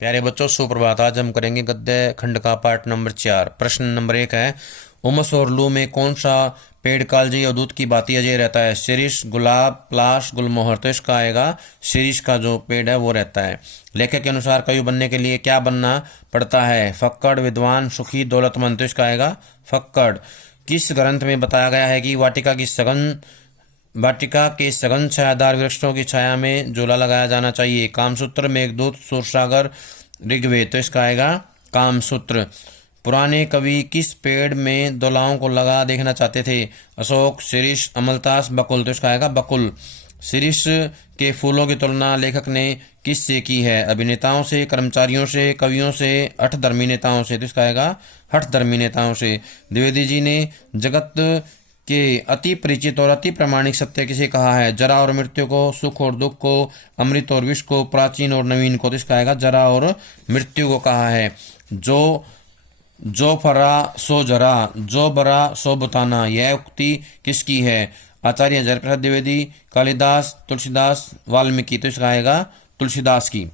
प्यारे बच्चों, सुप्रभात। आज हम करेंगे गद्य खंड का पाठ नंबर 4। प्रश्न नंबर 1 है, उमस और लू में कौन सा पेड़ कालजयी और दूध की भांति अजय रहता है? शिरीष, गुलाब, पलाश, गुलमोहर। तो इसका आएगा शिरीष का जो पेड़ है वो रहता है। लेखक के अनुसार कवि बनने के लिए क्या बनना पड़ता है? फक्कड़, विद्वान, सुखी, दौलतमंद। तो इसका आएगा फक्कड़। किस ग्रंथ में बताया गया है कि वाटिका के सघन छायादार वृक्षों की छाया में झूला लगाया जाना चाहिए? कामसूत्र, मेघदूत, सूरसागर, ऋग्वेद। तो इसका आएगा कामसूत्र। पुराने कवि किस पेड़ में दोलाओं को लगा देखना चाहते थे? अशोक, शिरीष, अमलतास, बकुल। तो इसका आएगा बकुल। शिरीष के फूलों की तुलना लेखक ने किस से की है? अभिनेताओं से, कर्मचारियों से, कवियों से, हठधर्मी नेताओं से। तो इसका आएगा हठधर्मी नेताओं से। द्विवेदी जी ने जगत के अति परिचित और अति प्रामाणिक सत्य किसे कहा है? जरा और मृत्यु को, सुख और दुख को, अमृत और विष को, प्राचीन और नवीन को। तो इसका आएगा जरा और मृत्यु को कहा है। जो फरा सो जरा, जो बरा सो बुताना। यह उक्ति किसकी है? आचार्य जयप्रसाद द्विवेदी, कालिदास, तुलसीदास, वाल्मीकि। तो इसका आएगा तुलसीदास की।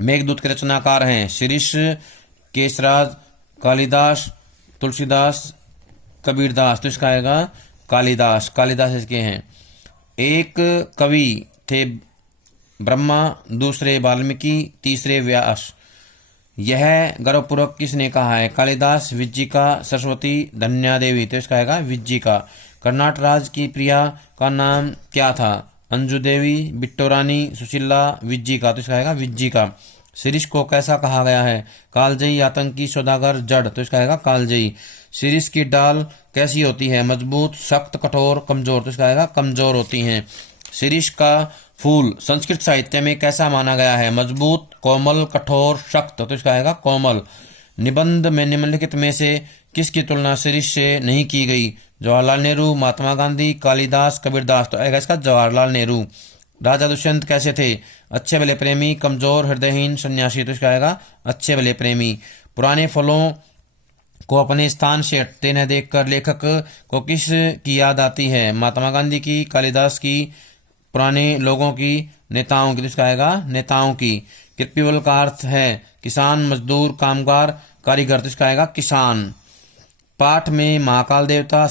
मेघदूत के रचनाकार हैं शिरीष, केसराज, कालिदास, तुलसीदास, कबीरदास। तो इसका आएगा कालिदास। कालिदास इसके हैं। एक कवि थे ब्रह्मा, दूसरे वाल्मीकि, तीसरे व्यास। यह गर्वपूर्वक किसने कहा है? कालिदास, विज्जिका, सरस्वती, धन्यादेवी। तो इसका आएगा विज्जिका। कर्नाटक राज की प्रिया का नाम क्या था? अंजू देवी, बिट्टोरानी, सुशीला, विज्जिका। तो इसका आएगा विज्जिका। शिरीष को कैसा कहा गया है? कालजयी, आतंकी, सौदागर, जड़। तो इसका आएगा कालजयी। शिरीष की डाल कैसी होती है? मजबूत, सख्त, कठोर, कमजोर। तो इसका आएगा कमजोर होती हैं। शिरीष का फूल संस्कृत साहित्य में कैसा माना गया है? मजबूत, कोमल, कठोर, सख्त। तो इसका आएगा कोमल। निबंध में निम्नलिखित में से किसकी तुलना शिरीष से नहीं की गई? जवाहरलाल नेहरू, महात्मा गांधी, कालिदास, कबीरदास। तो आएगा इसका जवाहरलाल नेहरू। राजा दुष्यंत कैसे थे? अच्छे भले प्रेमी, कमजोर, हृदयहीन, सन्यासी। तो इसका आएगा अच्छे भले प्रेमी। पुराने फलों को अपने स्थान से हटते न देखकर लेखक को किस की याद आती है? महात्मा गांधी की, कालिदास की, पुराने लोगों की, नेताओं की। तो इसका आएगा नेताओं की। कृपिबल का अर्थ है किसान, मजदूर, कामगार, कारीगर। तो इसका आएगा किसान। पाठ में महाकाल देवता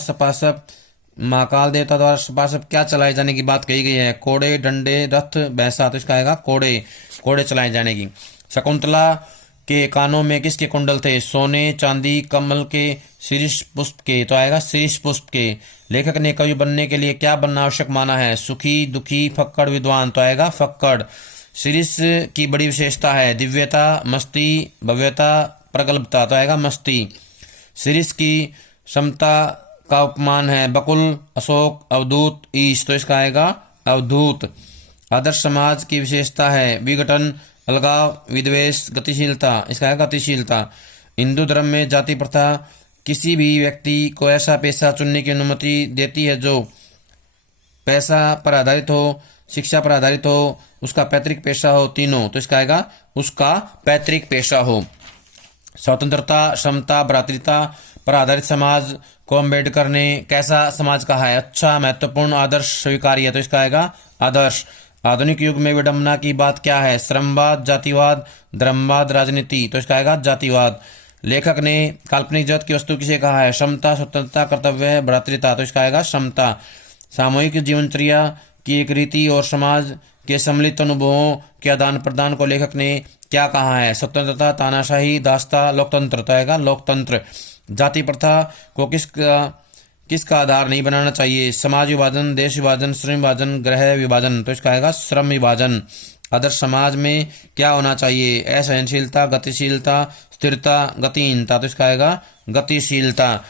द्वारा सपासप क्या चलाए जाने की बात कही गई है? कोड़े, डंडे, रथ, भैंसा। तो इसका आएगा कोड़े चलाए जाने की। शकुंतला के कानों में किसके कुंडल थे? सोने, चांदी, कमल के, शीर्ष पुष्प के। तो आएगा शीर्ष पुष्प के। लेखक ने कवि बनने के लिए क्या बनना आवश्यक माना है? सुखी, दुखी, फक्कड़, विद्वान। तो आएगा फक्कड़। शीर्ष की बड़ी विशेषता है दिव्यता, मस्ती, भव्यता, प्रगल्भता। तो आएगा मस्ती। शीर्ष की समता का उपमान है बकुल, अशोक, अवधूत, ईश। तो इसका आएगा अवधूत। आदर्श समाज की विशेषता है विघटन, अलगाव, विद्वेष, गतिशीलता। इसका है गतिशीलता। हिंदू धर्म में जाति प्रथा किसी भी व्यक्ति को ऐसा पेशा चुनने की अनुमति देती है जो पैसा पर आधारित हो, शिक्षा पर आधारित हो, उसका पैतृक पेशा हो, तीनों। तो इसका आएगा उसका पैतृक पेशा हो। स्वतंत्रता, समता, भ्रातृता पर आधारित समाज को अम्बेडकर ने कैसा समाज कहा है? अच्छा, महत्वपूर्ण, आदर्श, स्वीकार्य। तो इसका आएगा आदर्श। आधुनिक युग में विडंबना की बात क्या है? श्रमवाद, जातिवाद, धर्मवाद, राजनीति। तो इसका आएगा जातिवाद। लेखक ने काल्पनिक जगत की वस्तु किसे कहा है? समता, स्वतंत्रता, कर्तव्य, भ्रातृता। तो इसका आएगा समता। सामूहिक जीवनचर्या की एक रीति और समाज के सम्मिलित अनुभवों के आदान प्रदान को लेखक ने क्या कहा है? स्वतंत्रता, तानाशाही, दासता, लोकतंत्र। तो आएगा लोकतंत्र। जाति प्रथा को किसका आधार नहीं बनाना चाहिए? समाज विभाजन, देश विभाजन, श्रम विभाजन, ग्रह विभाजन। तो इसका आएगा श्रम विभाजन। आदर्श समाज में क्या होना चाहिए? असहनशीलता, गतिशीलता, स्थिरता, गतिहीनता। तो इसका आएगा गतिशीलता।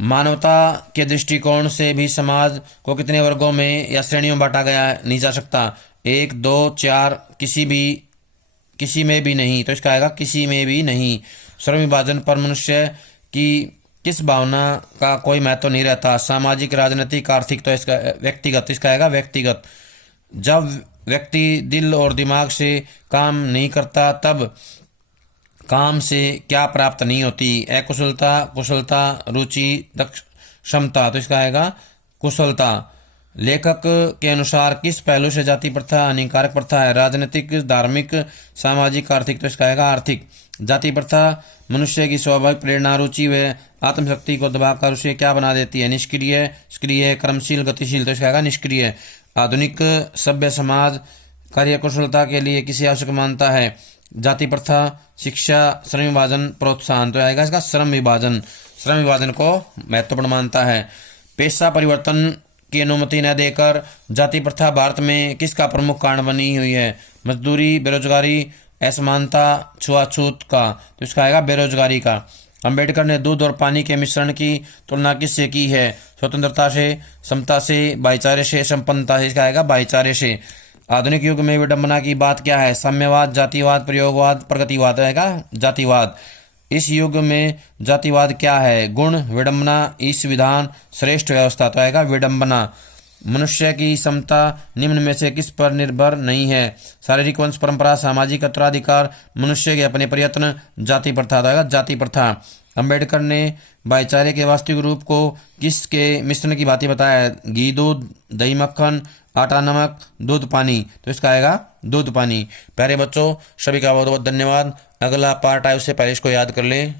मानवता के दृष्टिकोण से भी समाज को कितने वर्गों में या श्रेणियों में बांटा गया नहीं जा सकता? 1, 2, 4, किसी में भी नहीं। तो इसका आएगा किसी में भी नहीं। श्रम विभाजन पर मनुष्य की किस भावना का कोई महत्व नहीं रहता? सामाजिक, राजनीतिक, आर्थिक। तो इसका व्यक्तिगत। इसका आएगा व्यक्तिगत। जब व्यक्ति दिल और दिमाग से काम नहीं करता तब काम से क्या प्राप्त नहीं होती? अकुशलता, कुशलता, रुचि, क्षमता। तो इसका आएगा कुशलता। लेखक के अनुसार किस पहलू से जाति प्रथा हानिकारक प्रथा है? राजनीतिक, धार्मिक, सामाजिक, आर्थिक। तो इसका आएगा आर्थिक। जाति प्रथा मनुष्य की स्वाभाविक प्रेरणा, रुचि व आत्मशक्ति को दबाकर उसे क्या बना देती है? निष्क्रिय, सक्रिय, कर्मशील, गतिशील। तो इसका आएगा निष्क्रिय। आधुनिक सभ्य समाज कार्यकुशलता के लिए किसे आवश्यक मानता है? जाति प्रथा, शिक्षा, श्रम विभाजन, प्रोत्साहन। तो आएगा इसका श्रम विभाजन। श्रम विभाजन को महत्वपूर्ण मानता है। पेशा परिवर्तन की अनुमति न देकर जाति प्रथा भारत में किसका प्रमुख कारण बनी हुई है? मजदूरी, बेरोजगारी, असमानता, छुआछूत का। तो इसका आएगा बेरोजगारी का। अंबेडकर ने दूध और पानी के मिश्रण की तुलना किससे की है? स्वतंत्रता से, समता से, भाईचारे से, संपन्नता से। इसका आएगा भाईचारे से। आधुनिक युग में विडंबना की बात क्या है? साम्यवाद, जातिवाद, प्रयोगवाद, प्रगतिवाद। आएगा जातिवाद। इस युग में जातिवाद क्या है? गुण, विडंबना, ईश विधान, श्रेष्ठ व्यवस्था। तो आएगा विडंबना। मनुष्य की समता निम्न में से किस पर निर्भर नहीं है? शारीरिक वंश परंपरा, सामाजिक उत्तराधिकार, मनुष्य के अपने प्रयत्न, जाति प्रथा। तो आएगा जाति प्रथा। अंबेडकर ने भाईचारे के वास्तविक रूप को किसके मिश्रण की भांति बताया? घी दूध, दही मक्खन, आटा नमक, दूध पानी। तो इसका आएगा दूध पानी। प्यारे बच्चों, सभी का बहुत बहुत धन्यवाद। अगला पार्ट आए उससे पहले इसको याद कर लें।